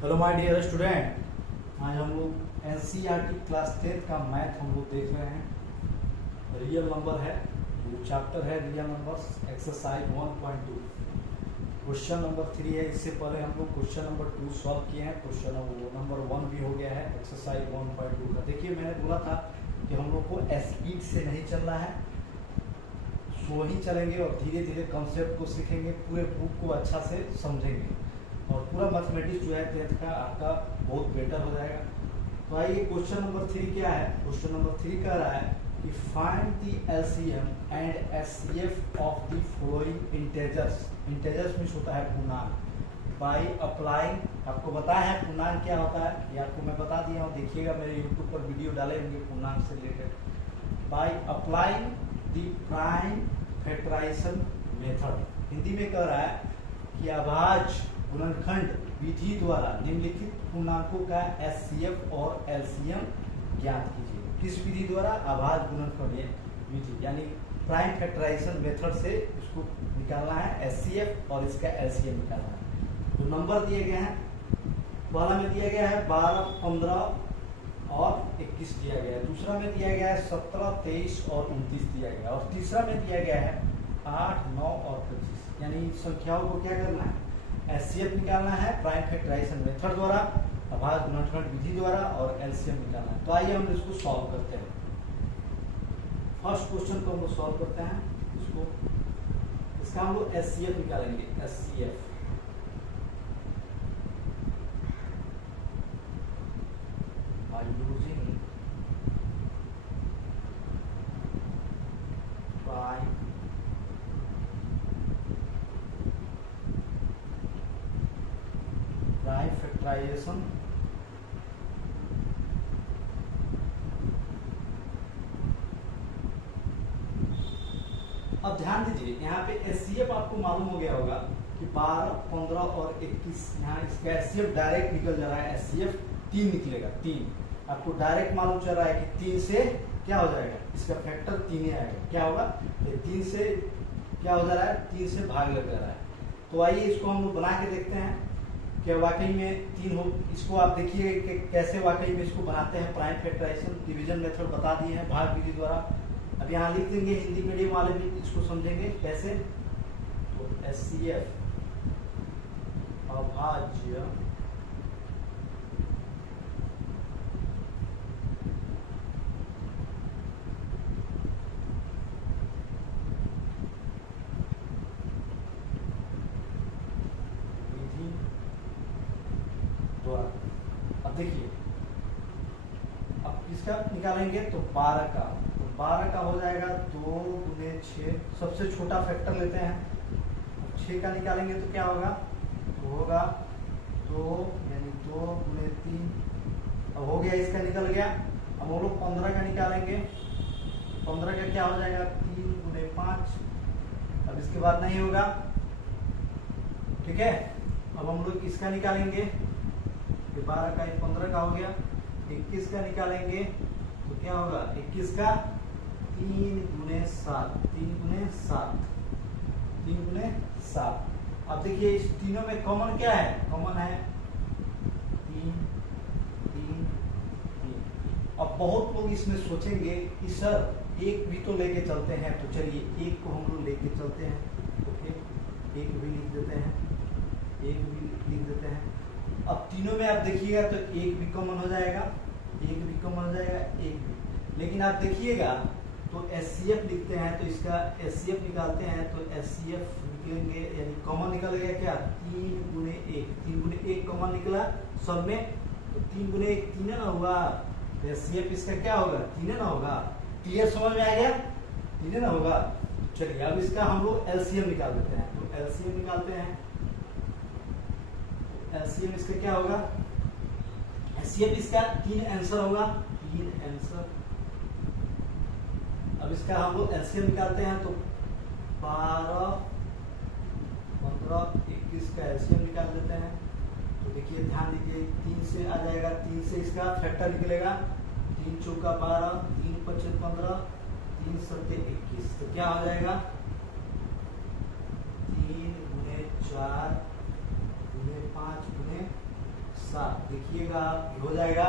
Hello my dear student, आज हम लोग एनसीईआरटी क्लास 10 का मैथ हम लोग देख रहे हैं। रियल नंबर है, वो चैप्टर है real numbers, exercise 1.2, question number 3 है। इससे पहले हम लोग क्वेश्चन नंबर 2 सॉल्व किए हैं, क्वेश्चन नंबर 1 भी हो गया है एक्सरसाइज 1.2 का। देखिए, मैंने बोला था कि हम लोग को स्पीड से नहीं चलना है, स्लो ही चलेंगे और धीरे धीरे कंसेप्ट को सीखेंगे, पूरे बुक को अच्छा से समझेंगे और पूरा मैथमेटिक्स जो है 10th का आपका बहुत बेटर हो जाएगा। तो आइए, क्वेश्चन नंबर 3 क्या है। क्वेश्चन नंबर 3 कह रहा है कि find the LCM and HCF of the following integers. Integers means होता है पूर्णांक। बाय अप्लाइंग, आपको बताया है पूर्णांक क्या होता है, ये आपको मैं बता दिया हूँ, देखिएगा मेरे यूट्यूब पर वीडियो डाले होंगे पूर्णांक से related. By applying the prime factorisation method, Hindi में कह रहा है कि अभाज्य गुणनखंड विधि द्वारा निम्नलिखित पूर्णांकों का एचसीएफ और एलसीएम ज्ञात कीजिए। किस विधि द्वारा? अभाज्य गुणनखंड विधि, यानी प्राइम फैक्टराइजेशन मेथड से इसको निकालना है, एचसीएफ और इसका एलसीएम निकालना है। तो नंबर दिए गए हैं, पहला में दिया गया है 12, 15 और 21 दिया गया है, दूसरा में दिया गया है 17, 23 और 29 दिया गया है, और तीसरा में दिया गया है 8, 9 और 25। यानी संख्याओं को क्या करना है? एचसीएफ निकालना है प्राइम फैक्टराइजेशन मेथड द्वारा, अभाज्य गुणनखंड विधि द्वारा, और एलसीएम निकालना है। तो आइए हम इसको सॉल्व करते हैं। फर्स्ट क्वेश्चन को हम लोग सॉल्व करते हैं। इसका हम लोग एचसीएफ निकालेंगे। HCF by using prime factorisation अब ध्यान दीजिए, यहाँ पे एचसीएफ आपको मालूम हो गया होगा कि 12, 15 और 21, यहाँ इसका एचसीएफ डायरेक्ट निकल जा रहा है। एचसीएफ 3 निकलेगा, 3 आपको डायरेक्ट मालूम चल रहा है कि 3 से क्या हो जाएगा, इसका फैक्टर 3 ही आएगा। क्या होगा? 3 से क्या हो जा रहा है, 3 से भाग लग जा रहा है। तो आइए इसको हम लोग बना के देखते हैं कि वाकई में 3 हो। इसको आप देखिए कि कैसे वाकई में इसको बनाते हैं। प्राइम फैक्टराइजेशन डिवीजन मेथड बता दिए हैं भाग विधि द्वारा। अब यहाँ लिख देंगे, हिंदी मीडियम वाले भी इसको समझेंगे कैसे। तो एचसीएफ अभाज्य विधि द्वारा। अब देखिए, अब किसका निकालेंगे तो 12 का। तो 12 का हो जाएगा 2 गुने 6, सबसे छोटा फैक्टर लेते हैं। 6 का निकालेंगे तो क्या होगा, तो होगा 2, यानी 2 गुने 3। अब हो गया, इसका निकल गया। अब हम लोग 15 का निकालेंगे। 15 का क्या हो जाएगा, 3 गुने 5। अब इसके बाद नहीं होगा, ठीक है। अब हम लोग इसका निकालेंगे, 12 का 15 का हो गया। 21 का निकालेंगे तो क्या होगा, 21 का 3 गुने 7, 3 गुने 7, 3 गुने 7। अब देखिए, इस तीनों में कॉमन क्या है, कॉमन है 3, 3, 3। अब बहुत लोग इसमें सोचेंगे कि सर एक भी तो लेके चलते हैं, तो चलिए एक को हम लोग लेके चलते हैं। तो एक भी लिख देते हैं, एक भी लिख देते हैं। अब तीनों में आप देखिएगा तो एक भी कॉमन हो जाएगा, एक भी कॉमन हो जाएगा, एक भी। लेकिन आप देखिएगा तो एचसीएफ लिखते हैं, तो इसका एचसीएफ निकालते हैं तो एचसीएफ निकलेंगे, यानी कॉमन निकल गया क्या, 3 गुने 1, 3 गुने 1 कॉमन निकला सब में। तो 3 गुने 1 3 ना होगा, एचसीएफ इसका क्या होगा, 3 ना होगा। क्लियर, समझ में आ गया, 3 ना होगा। चलिए अब इसका हम लोग एलसीएम निकाल देते हैं। तो एलसीएम निकालते हैं। एलसीएम इसका क्या होगा, एलसीएम इसका 3 आंसर होगा, 3 आंसर। अब इसका हम लोग एलसीएम निकालते हैं तो 12, 15, 21 का एलसीएम निकाल देते हैं। तो देखिए, ध्यान दीजिए, 3 से आ जाएगा, 3 से इसका फैक्टर निकलेगा, 3 चौका 12, 3 पचे 15, 3 सत्ते 21। तो क्या हो जाएगा, 3 गुने 4 गुने 5 गुने 7 देखिएगा हो जाएगा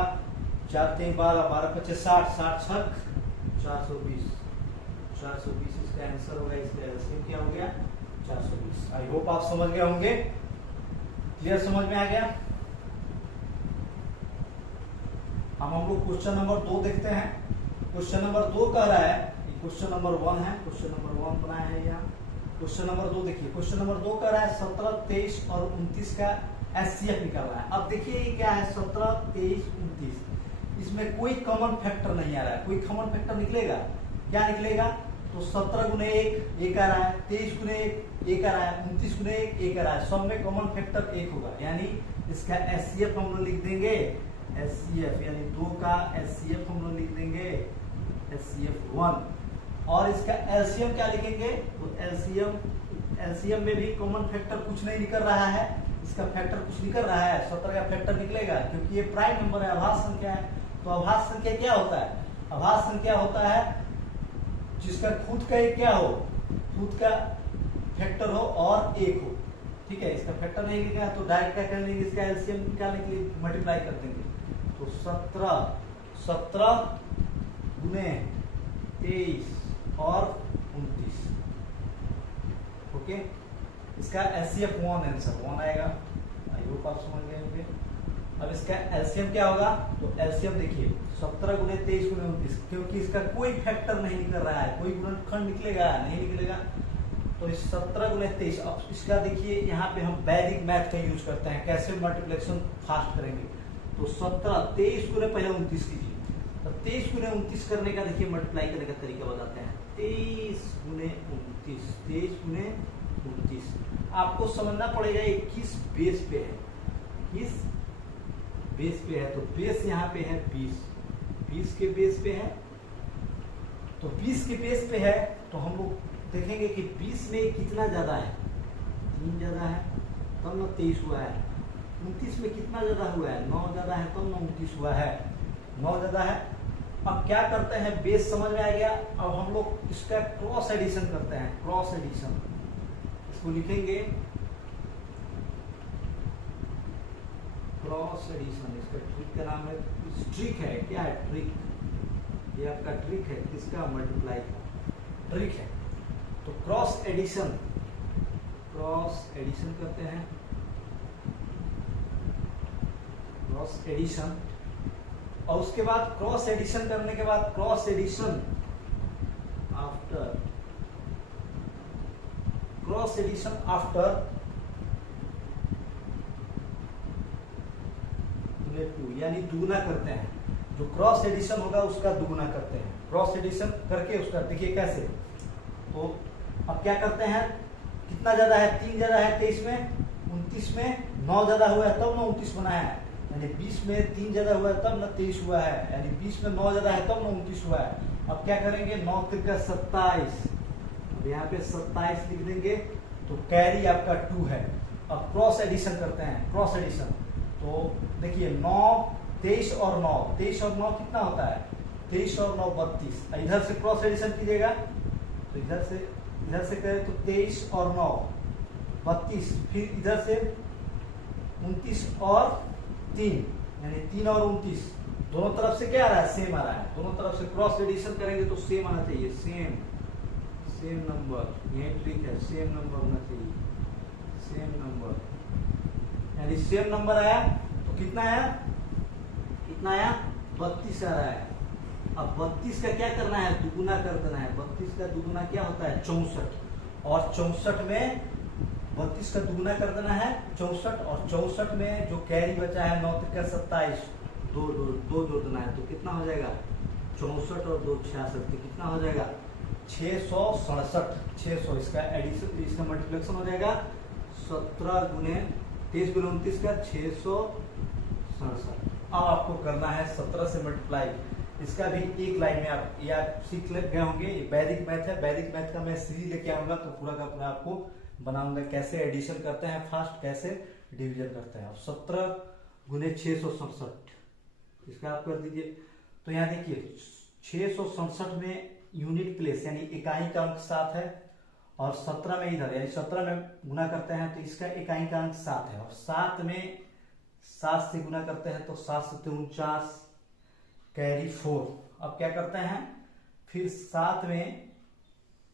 4 3 12 12 5 60 60 छक 420 420 इसका आंसर होगा। इसका एलसीएम क्या हो गया 420। आई होप आप समझ गए होंगे। क्लियर, समझ में आ गया। हम लोग क्वेश्चन नंबर 2 देखते हैं। क्वेश्चन नंबर 2 कह रहा है, क्वेश्चन नंबर 1 है, क्वेश्चन नंबर 1 बनाया है यहाँ। क्वेश्चन नंबर 2 देखिए, क्वेश्चन नंबर 2 कह रहा है 17 23 और 29 का एचसीएफ निकालना है। अब देखिए ये क्या है 17 23 29, इसमें कोई कॉमन फैक्टर नहीं आ रहा है। कोई कॉमन फैक्टर निकलेगा, क्या निकलेगा तो 17 गुने 1 1 आ रहा है, 23 गुने 1 1 आ रहा है, 29 गुने 1 1 आ रहा है। सब में कॉमन फैक्टर 1 होगा, यानी इसका एचसीएफ हम लोग लिख देंगे एचसीएफ, यानी 2 का एचसीएफ हम लोग लिख देंगे एचसीएफ 1। और इसका एलसीएम क्या लिखेंगे तो एलसीएम में भी कॉमन फैक्टर कुछ नहीं निकल रहा है, इसका फैक्टर कुछ निकल रहा है 17 का फैक्टर निकलेगा, क्योंकि ये प्राइम नंबर है, अभाज्य संख्या है। तो अभाज्य संख्या क्या होता है, अभाज्य संख्या होता है जिसका खुद का एक क्या हो, खुद का फैक्टर हो और 1 हो। ठीक है, इसका फैक्टर नहीं निकला तो डायरेक्ट क्या कर लेंगे, इसका एलसीएम निकालने के लिए मल्टीप्लाई कर देंगे। तो 17 गुने 23 और 29, ओके। इसका एचसीएफ 1 आंसर 1 आएगा। आई होप आप समझ गए होंगे। अब इसका एलसीएम क्या होगा तो एलसीएम देखिए 17 गुने 23 गुने 29, क्योंकि इसका कोई फैक्टर नहीं निकल रहा है, कोई गुणनखंड निकलेगा नहीं निकलेगा। तो इस 17 गुने 23, अब इसका देखिए यहाँ पे हम वैदिक मैथ का यूज करते हैं, कैसे मल्टीप्लिकेशन फास्ट करेंगे। तो 17 23 गुने पहले 29 कीजिए, तो 23 गुने 29 करने का देखिए मल्टीप्लाई करने का तरीका बताते हैं। 23 गुने 29, 23 गुने 29 आपको समझना पड़ेगा ये किस बेस पे है, किस बेस पे है। तो बेस यहाँ पे है 20 के बेस पे है। तो 20 के बेस पे है तो हम लोग देखेंगे कि 20 में कितना ज्यादा है, 3 ज्यादा है तब ना 23 हुआ है। 29 में कितना ज्यादा हुआ है, 9 ज्यादा है तब ना 29 हुआ है, 9 ज्यादा है। अब क्या करते हैं, बेस समझ में आ गया। अब हम लोग इसका क्रॉस एडिशन करते हैं, क्रॉस एडिशन इसको लिखेंगे क्रॉस एडिशन। इसका ट्रिक का नाम है, ट्रिक है, क्या है ट्रिक, ये आपका ट्रिक है, किसका मल्टीप्लाई का ट्रिक है। तो क्रॉस एडिशन, क्रॉस एडिशन करते हैं, क्रॉस एडिशन। और उसके बाद क्रॉस एडिशन करने के बाद cross addition after, cross addition after 2, यानी दुगुना करते हैं। जो क्रॉस एडिशन होगा उसका दुगुना करते हैं, क्रॉस एडिशन करके उसका देखिए कैसे। तो अब क्या करते हैं, कितना ज्यादा है, 3 ज्यादा है 23 में, 29 में 9 ज्यादा हुआ है तब ना 29 बना है, यानी 20 में 3 ज्यादा हुआ है तब ना 23 हुआ है, यानी 20 में 9 ज्यादा है तब ना 29 हुआ है। अब क्या करेंगे, 9 त्रिका 27, अब यहाँ पे 27 लिख देंगे, तो कैरी आपका 2 है। अब क्रॉस एडिशन करते हैं, क्रॉस एडिशन। तो देखिए 9 23 और 9, 23 और 9 कितना होता है, 23 और 9 32। इधर से क्रॉस एडिशन कीजिएगा तो इधर से करें तो 23 और 9 32, फिर इधर से 29 और 3, यानी 3 और 29, दोनों तरफ से क्या आ रहा है, सेम आ रहा है। दोनों तरफ से क्रॉस एडिशन करेंगे तो सेम आना चाहिए, सेम नंबर, यही ट्रिक है, सेम नंबर होना चाहिए, सेम नंबर, यानी सेम नंबर आया तो कितना आया, कितना आया 32 आ रहा है। अब 32 का क्या करना है, दुगुना कर देना है। 32 का दुगुना क्या होता है 64, और 64 में 32 का दुगुना कर देना है 64, और 64 में जो कैरी बचा है 9 त्रिका 27, दो जोड़ देना है, तो कितना हो जाएगा 64 और 2 66, तो कितना हो जाएगा 667, 600। इसका एडिशन, इसका मल्टीप्लिकेशन हो जाएगा 17 गुने 23 गुने 29 का 667। अब आपको करना है 17 से मल्टीप्लाई। इसका भी एक लाइन में आप ये आप सीख गए होंगे, ये वैदिक मैथ है। वैदिक मैथ का मैं सीरीज लेके आऊंगा तो पूरा का पूरा आपको बनाऊंगा, कैसे एडिशन करते हैं फास्ट, कैसे डिवीजन करते हैं। 17 गुने 667 इसका आप कर दीजिए। तो यहाँ देखिए 667 में यूनिट प्लेस यानी इकाई का अंक 7 है, और 17 में इधर यानी 17 में गुना करते हैं तो इसका इकाई का अंक 7 है, और 7 में 7 से गुना करते हैं तो 7 से 49 कैरी 4। अब क्या करते हैं, फिर 7 में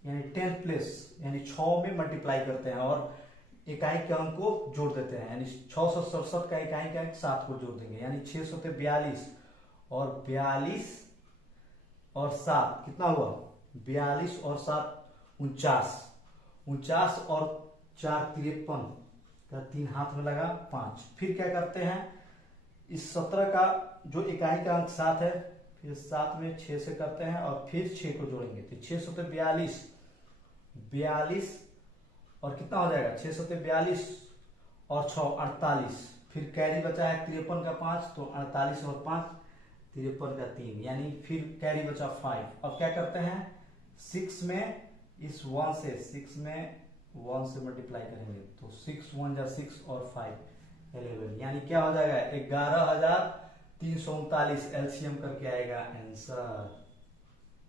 यानी 10th प्लेस यानी 6 में मल्टीप्लाई करते हैं और इकाई के अंक को जोड़ देते हैं, यानी 667 का इकाई का अंक 7 को जोड़ देंगे, यानी 642 और 42 और 7 कितना हुआ, 42 और 7 49, 49 और 4 53 का 3 हाथ में लगा 5। फिर क्या करते हैं, इस 17 का जो इकाई का अंक 7 है, फिर 7 में 6 से करते हैं और फिर 6 को जोड़ेंगे तो 6 सौ 42, 42 और कितना हो जाएगा 6 सौ 42 और 6 48। फिर कैरी बचा है 53 का 5 तो 48 और 5 53 का 3, यानी फिर कैरी बचा 5। अब क्या करते हैं, 6 में इस 1 से 6 में 1 से मल्टीप्लाई करेंगे तो 6 1 जा 6 और 5 11, यानी क्या हो जाएगा 11,339 एलसीएम करके आएगा आंसर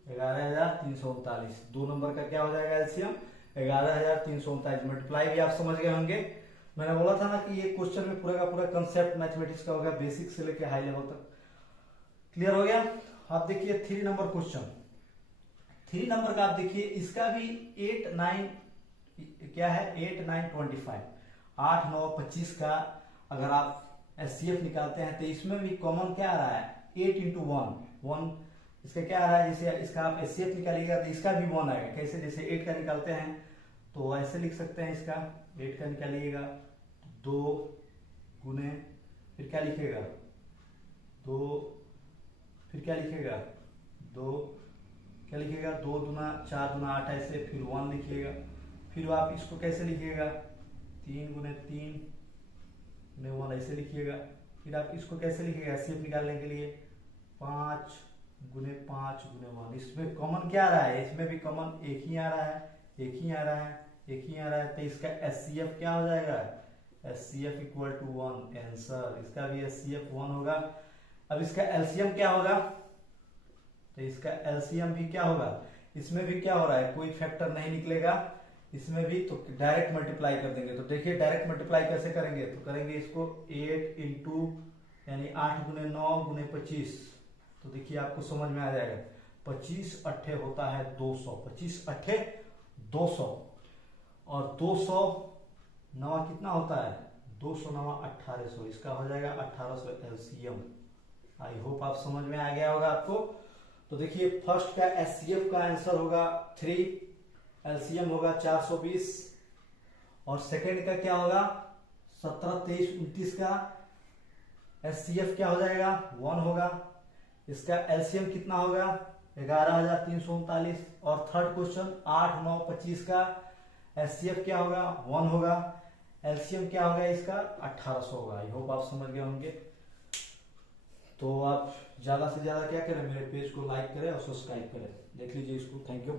11,339। 2 नंबर का क्या हो जाएगा एलसीएम 11,339। मल्टीप्लाई भी आप समझ गए होंगे, मैंने बोला था ना कि ये क्वेश्चन में पूरा का पूरा कंसेप्ट मैथमेटिक्स का होगा, बेसिक से लेकर हाई लेवल तक क्लियर हो गया। आप देखिए 3 नंबर क्वेश्चन, 3 नंबर का आप देखिए, इसका भी 8 9 क्या है 8 9 25, 8 9 25 का अगर आप एचसीएफ निकालते हैं तो इसमें भी कॉमन क्या आ रहा है 8 इंटू 1, इसका क्या आ रहा है, जैसे इसका आप एचसीएफ निकालिएगा तो इसका भी 1 आएगा। कैसे, जैसे 8 का निकालते हैं तो ऐसे लिख सकते हैं, इसका 8 का निकालिएगा 2 गुने फिर क्या लिखेगा 2, फिर क्या लिखेगा 2, क्या लिखेगा 2 दूना 4 दूना 8 ऐसे, फिर 1 लिखिएगा। फिर आप इसको कैसे लिखिएगा 3 गुने 3 गुने 1 ऐसे लिखिएगा। फिर आप इसको कैसे लिखिएगा एचसीएफ निकालने के लिए 5 गुने 5 गुने 1। इसमें कॉमन क्या आ रहा है, इसमें भी कॉमन एक ही आ रहा है, एक ही आ रहा है, एक ही आ रहा है, तो इसका एचसीएफ क्या हो जाएगा एचसीएफ इक्वल टू 1 आंसर। इसका भी एचसीएफ 1 होगा। अब इसका एलसीएम क्या होगा, तो इसका एलसीएम भी क्या होगा, इसमें भी क्या हो रहा है कोई फैक्टर नहीं निकलेगा इसमें भी, तो डायरेक्ट मल्टीप्लाई कर देंगे। तो देखिए डायरेक्ट मल्टीप्लाई कैसे करेंगे, तो करेंगे इसको 8 इंटू यानी 8 गुने 9 गुने 25, तो देखिए आपको समझ में आ जाएगा 25 अट्ठे होता है 200, 25 अट्ठे 200 और 200 नवा कितना होता है 200 नवा 1800, इसका हो जाएगा 1800 एलसीएम। आई होप आप समझ में आ गया होगा आपको। तो देखिए फर्स्ट का एचसीएफ का आंसर होगा 3, एलसीएम होगा 420 और सेकेंड का क्या होगा 17 23 29 का एचसीएफ क्या हो जाएगा 1 होगा। इसका एलसीएम कितना होगा 11,339 और थर्ड क्वेश्चन 8 9 25 का एचसीएफ क्या होगा 1 होगा, एलसीएम क्या होगा इसका 1800 होगा। आई होप आप समझ गए होंगे। तो आप ज्यादा से ज्यादा क्या करें, मेरे पेज को लाइक करें और सब्सक्राइब करें। देख लीजिए इसको। Thank you.